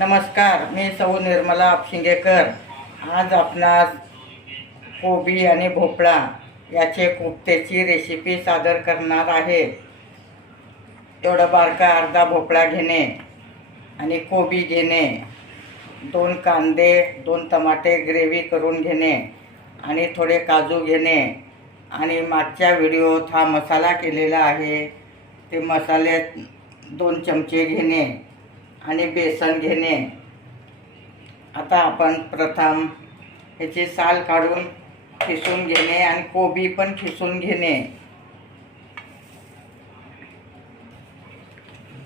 नमस्कार, मी सौ निर्मला आपशिंगेकर। आज आपणास कोबी आणि भोपळा याचे कोफ्त्याची रेसिपी सादर करणार आहे। एवढं बारका अर्धा भोपळा घेणे आणि कोबी घेणे, 2 कांदे 2 टमाटे ग्रेव्ही करून घेणे आणि थोडे काजू घेणे आणि मागच्या व्हिडिओत हा मसाला केलेला आहे ते मसाले 2 चमचे घेणे आणि बेसन घेणे। आता आपण प्रथम याची साल काढून खिसून घेणे आणि कोबी पण खिसून घेणे।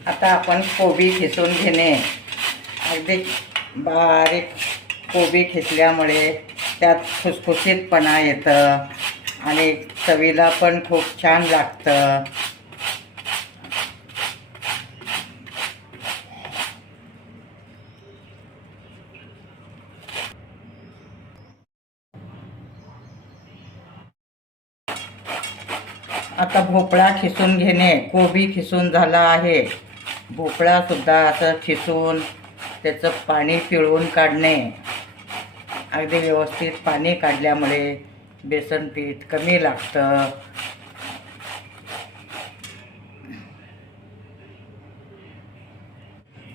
आता आपण कोबी खिसून घेणे। अगदी बारीक कोबी खिसल्यामुळे त्यात खुसखुशीतपणा येतं आणि चवीला पण खूप छान लागतं। आता भोपळा खिसून घेणे। कोबी खिसून झाला आहे, भोपळा सुद्धा असं खिसून त्याचं पाणी पिळून काढणे। अगदी व्यवस्थित पाणी काढल्यामुळे बेसन पीठ कमी लागतं।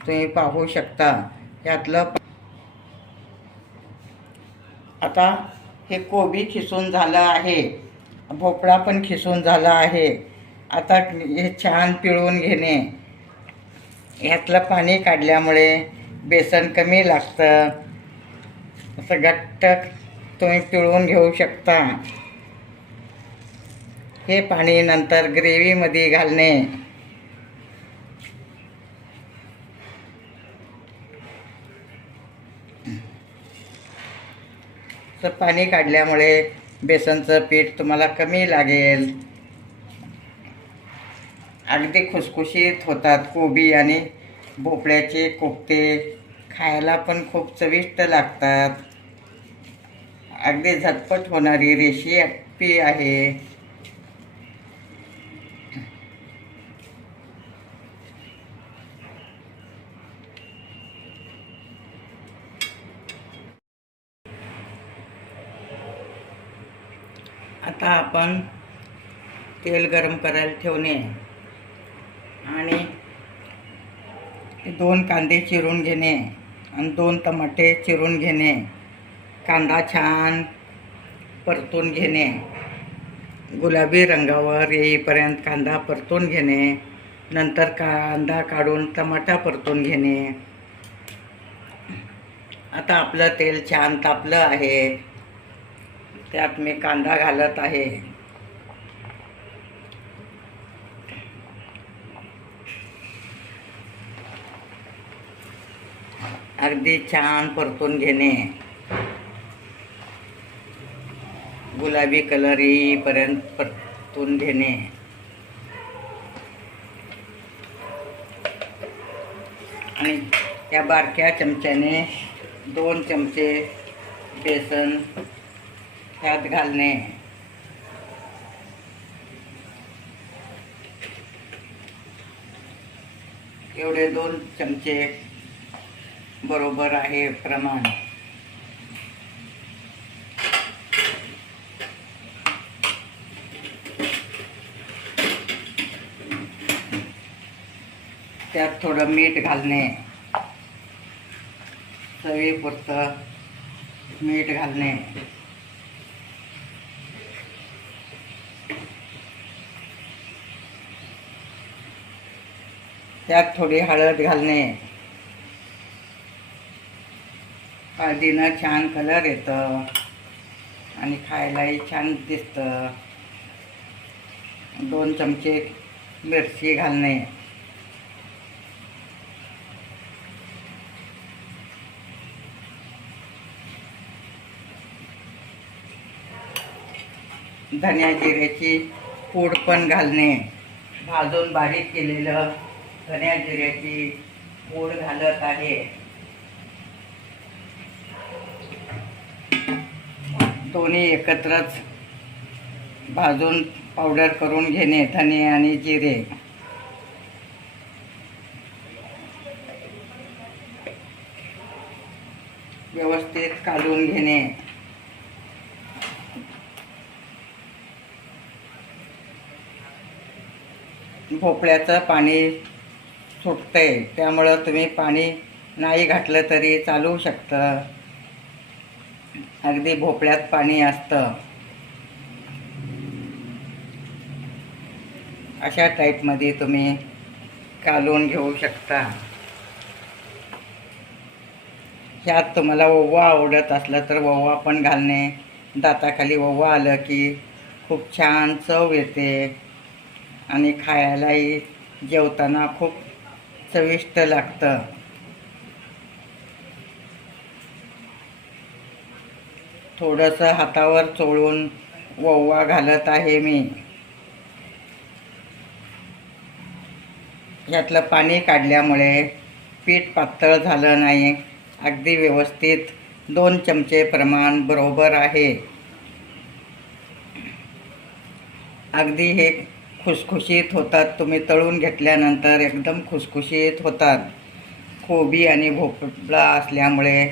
तुम्ही पाहू शकता यातलं। आता हे कोबी खिसून झालं आहे, भोपळा पण खिसून झाला आहे। आता हे छान पिळून घेणे। ह्यातलं पाणी काढल्यामुळे बेसन कमी लागतं। असं घट्ट तुम्ही पिळून घेऊ शकता। हे पाणी नंतर ग्रेव्हीमध्ये घालणे। असं पाणी काढल्यामुळे बेसनचं पीठ तुम्हाला कमी लागेल। अगदी खुसखुशीत होतात कोबी आणि भोपळ्याचे कोफ्ते, खायला पण खूप चविष्ट लागतात। अगदी झटपट होणारी रेसिपी आहे। आता आपण तेल गरम करायला ठेवणे आणि 2 कांदे चिरून घेणे आणि 2 टमाटे चिरून घेणे। कांदा छान परतून घेणे, गुलाबी रंगावर येईपर्यंत कांदा परतून घेणे। नंतर कांदा काढून टमाटा परतून घेणे। आता आपलं तेल छान तापलं आहे, त्यात मी कांदा घालत आहे। अगदी छान परतून घेणे, गुलाबी कलर येईपर्यंत परतून घेणे। आणि त्या बारक्या चमच्याने 2 चमचे बेसन ह्यात घालणे। एवढे 2 चमचे बरोबर आहे प्रमाण। त्यात थोडं मीठ घालणे, चवीपुरतं मीठ घालणे। त्यात थोडी हळद घालणे। हळदीनं छान कलर येतं आणि खायलाही छान दिसतं। 2 चमचे मिरची घालणे। धनिया जिऱ्याची पूड पण घालणे। भाजून बारीक केलेलं धनिया जिऱ्याची पूड घालत आहे। दोन्ही एकत्रच भाजून पावडर करून घेणे, धने आणि जिरे। काढून घेणे. भोपळ्याचं पाणी सुटतंय, त्यामुळं तुम्ही पाणी नाही घातलं तरी चालू शकतं. अगदी भोपळ्यात पाणी असतं. अशा टाईपमध्ये तुम्ही कालवून घेऊ शकता. ह्यात तुम्हाला ओवा आवडत असला तर ओवा पण घालणे. दाताखाली ओवा आलं की खूप छान चव येते आणि खायलाही जेवताना खूप चविष्ट लागतं. थोडंसं हातावर चोळून ओवा घालत आहे मी. यातलं पाणी काढल्यामुळे पीठ पातळ झालं नाही. अगदी व्यवस्थित 2 चमचे प्रमाण बरोबर आहे. अगदी हे खुसखुशीत होतात. तुम्ही तळून घेतल्यानंतर एकदम खुसखुशीत होतात. कोबी आणि भोपळा असल्यामुळे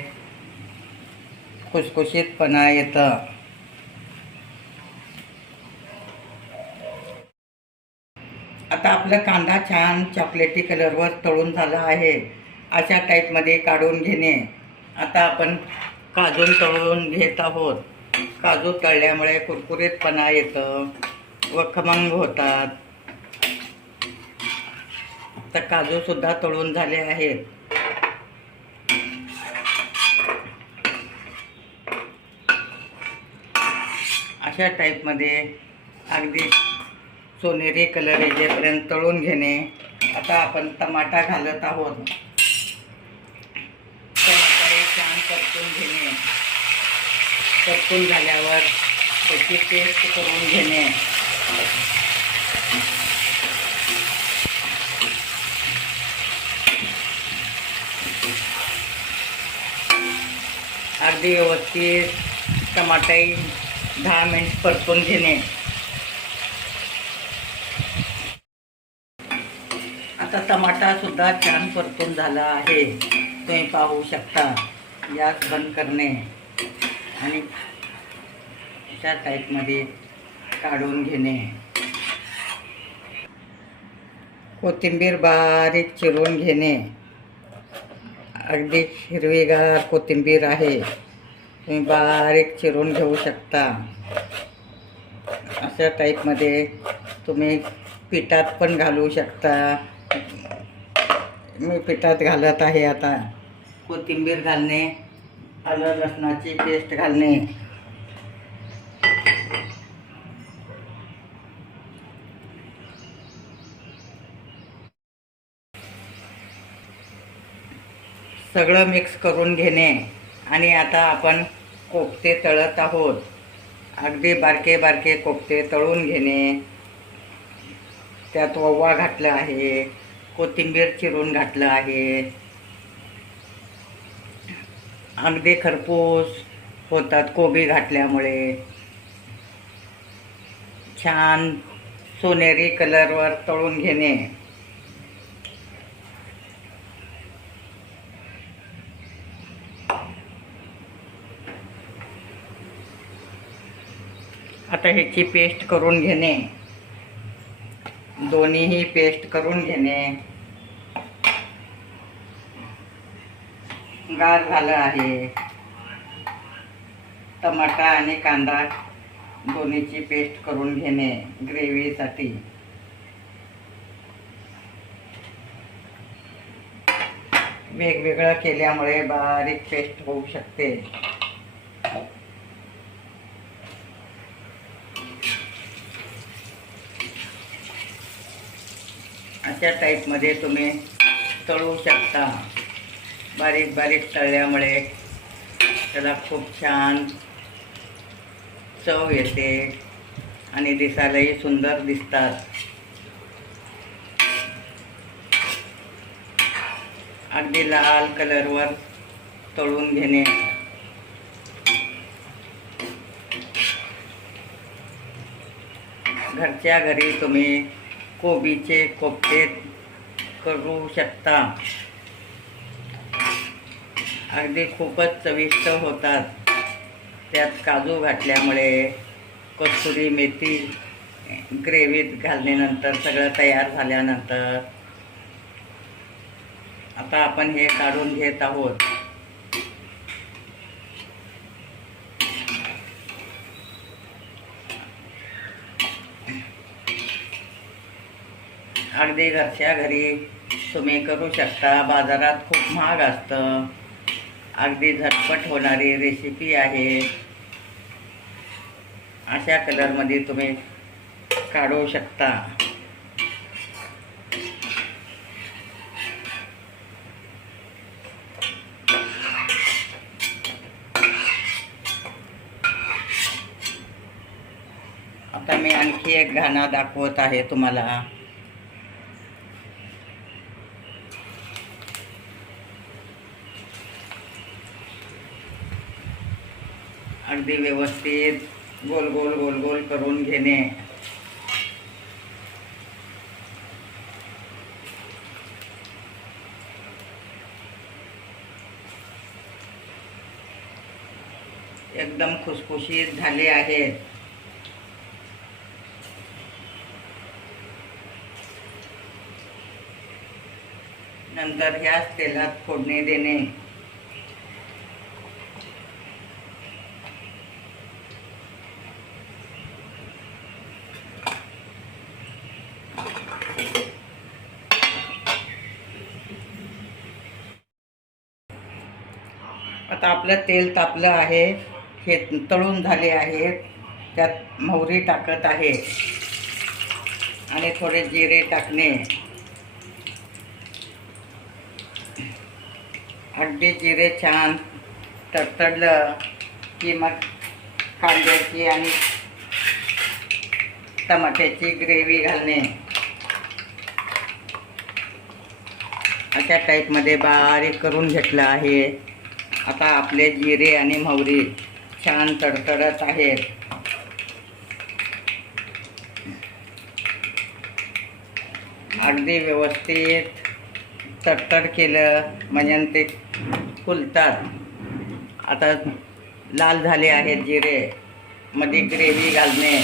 खुसखुशीतपणा येतं. आता आपला कांदा छान चॉकलेटी कलरवर तळून झाला आहे. अशा टाईपमध्ये काढून घेणे. आता आपण काजू तळून घेत आहोत. काजू तळल्यामुळे कुरकुरीतपणा येतं व खमंग होतात. तर काजूसुद्धा तळून झाले आहेत. अशा टाईपमध्ये अगदी सोनेरी कलर येईपर्यंत तळून घेणे. आता आपण टमाटा घालत आहोत. टमाटे छान परतून घेणे. परतून झाल्यावर त्याची पेस्ट करून घेणे. अगदी व्यवस्थित टमाटे 10 मिनिट परतून घेणे. आता टमाटासुद्धा छान परतून झाला आहे. तुम्ही पाहू शकता. गॅस बंद करणे आणि अशा टाईपमध्ये काढून घेणे. कोथिंबीर बारीक चिरून घेणे. अगदी हिरवीगार कोथिंबीर आहे. तुम्ही बारीक चिरून घेऊ शकता. अशा टाईपमध्ये तुम्ही पिठात पण घालू शकता. मी पिठात घालत आहे. आता कोथिंबीर घालणे. आलं लसणाची पेस्ट घालणे. सगळं मिक्स करून घेणे. आणि आता आपण कोफ्ते तळत आहोत. अगदी बारके बारके कोफ्ते तळून घेणे. त्यात ओवा घातला आहे. कोथिंबीर चिरून घातलं आहे. अगदी खरपूस होतात कोबी घातल्यामुळे. छान सोनेरी कलरवर तळून घेणे. आता ह्याची पेस्ट करून घेणे. दोन्हीही पेस्ट करून घेणे. गार झालं आहे. टमाटा आणि कांदा दोन्हीची पेस्ट करून घेणे ग्रेव्हीसाठी. वेगवेगळं केल्यामुळे बारीक पेस्ट होऊ शकते. अशा टाईपमध्ये तुम्ही तळू शकता. बारीक बारीक तळल्यामुळे त्याला खूप छान चव येते आणि दिसायलाही सुंदर दिसतात. अगदी लाल कलरवर तळून घेणे. घरच्या घरी तुम्ही कोबीचे कोफ्ते करू शकता. अगदी खूपच चविष्ट होतात. त्यात काजू घातल्यामुळे, कस्तुरी मेथी ग्रेव्हीत घालण्यानंतर, सगळं तयार झाल्यानंतर आता आपण हे काढून घेत आहोत. अगदी घरच्या घरी तुम्ही करू शकता. बाजारात खूप महाग असतं. अगदी झटपट होणारी रेसिपी आहे. अशा कलरमध्ये तुम्ही काढू शकता. आता मी आणखी एक घाणा दाखवत आहे तुम्हाला. अगदी व्यवस्थित गोल गोल गोल गोल करून घेणे. एकदम खुसखुशीत झाले आहेत. नंतर ह्याच तेलात फोडणी देणे. आता आपलं तेल तापलं आहे. हे तळून झाले आहे. त्यात मोहरी टाकत आहे आणि थोडे जिरे टाकणे. अगदी जिरे छान तडतडलं की मग कांद्याची आणि टमाट्याची ग्रेव्ही घालणे. अशा टाईपमध्ये बारीक करून घेतलं आहे. आता आपले जिरे आणि मोहरी छान तडतडत आहेत. अगदी व्यवस्थित तडतड केलं म्हणजे ते फुलतात. आता लाल झाले आहेत जिरे. मध्ये ग्रेव्ही घालणे.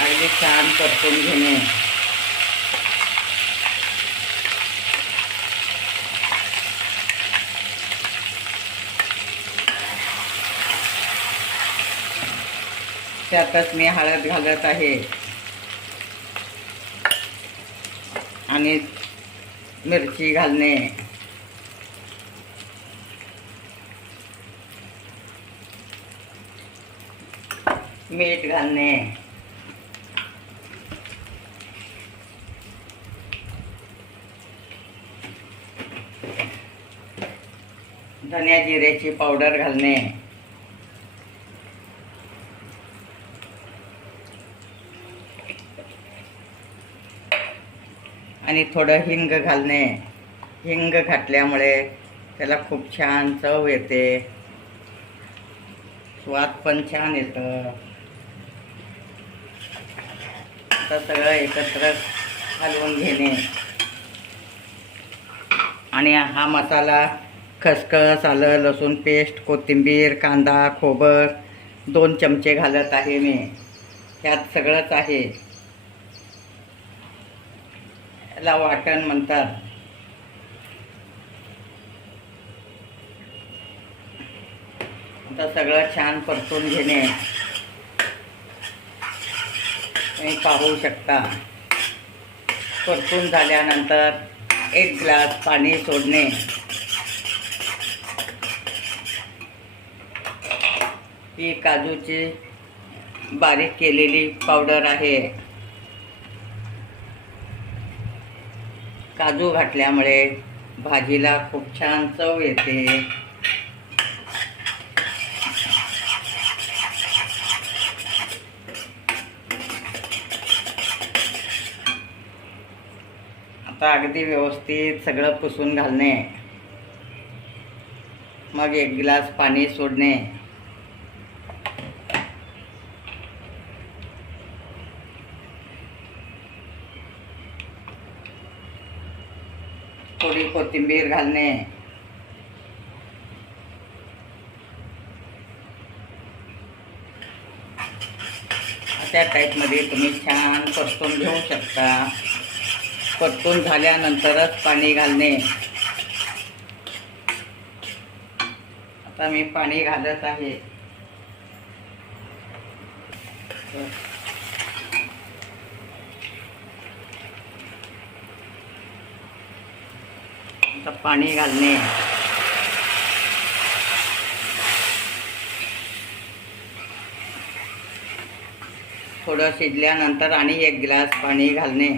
अगदी छान परतून घेणे. त्यातच मी हळद घालत आहे आणि मिरची घालणे. मीठ घालणे. धन्या जिऱ्याची पावडर घालणे. आणि थोडं हिंग घालणे. हिंग घातल्यामुळे त्याला खूप छान चव येते. स्वाद पण छान येतं. आता सगळं एकत्र हलवून घेणे. आणि हा मसाला खसखस, आलं लसूण पेस्ट, कोथिंबीर, कांदा, खोबर 2 चमचे घालत आहे मी. ह्यात सगळंच आहे. याला वाटण म्हणतात. आता सगळं छान परतून घेणे. तुम्ही पाहू शकता. परतून झाल्यानंतर 1 ग्लास पाणी सोडणे. ही काजूची बारीक केलेली पावडर आहे. काजू घातल्यामुळे भाजीला खूप छान चव येते. आता अगदी व्यवस्थित सगळं पुसून घालणे. मग 1 ग्लास पाणी सोडणे. कोथिंबीर घालणे. अशा टाईपमध्ये तुम्ही छान परतून घेऊ शकता. परतून झाल्यानंतरच पाणी घालणे. आता मी पाणी घालत आहे. आता पाणी घालणे. थोडं शिजल्यानंतर आणि 1 ग्लास पाणी घालणे.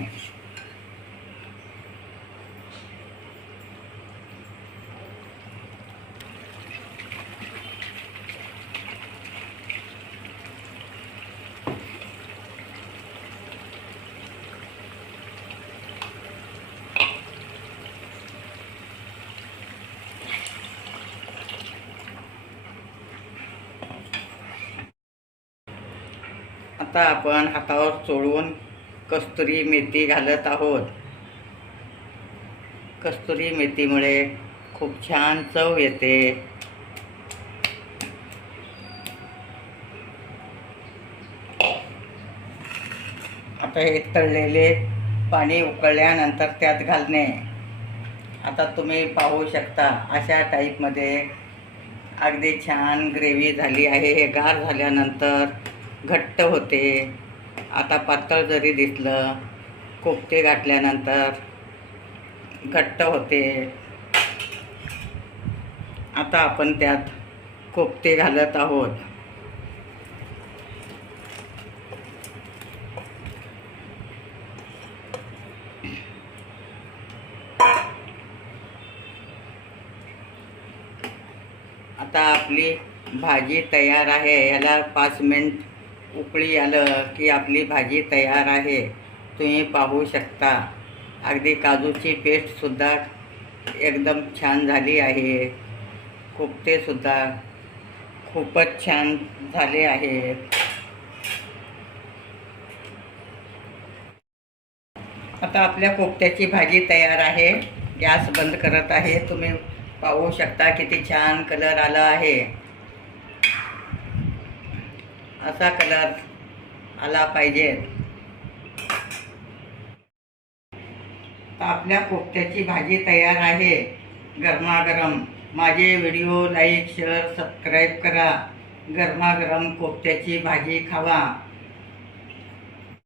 आता आपण हातावर चोळून कस्तुरी मेथी घालत आहोत. कस्तुरी मेथीमुळे खूप छान चव येते. आता हे तळलेले पाणी उकळल्यानंतर त्यात घालणे. आता तुम्ही पाहू शकता अशा टाईपमध्ये अगदी छान ग्रेव्ही झाली आहे. हे गार झाल्यानंतर घट्ट होते. आता पातळ जरी दिसलं, कोफ्ते घातल्यानंतर घट्ट होते. आता आपण त्यात कोफ्ते घालत आहोत. आता आपली भाजी तयार आहे. याला 5 मिनिट उकळी आलं की आपली भाजी तयार आहे. तुम्ही पाहू शकता अगदी काजूची पेस्टसुद्धा एकदम छान झाली आहे. कोफ्तेसुद्धा खूपच छान झाले आहेत. आता आपल्या कोफ्त्याची भाजी तयार आहे. गॅस बंद करत आहे. तुम्ही पाहू शकता किती छान कलर आला आहे. असा कलर आला पाहिजे. आपल्या कोफ्त्याची भाजी तयार आहे गरमागरम. माझे व्हिडिओ लाईक, शेअर, सबस्क्राईब करा. गरमागरम कोफ्त्याची भाजी खावा.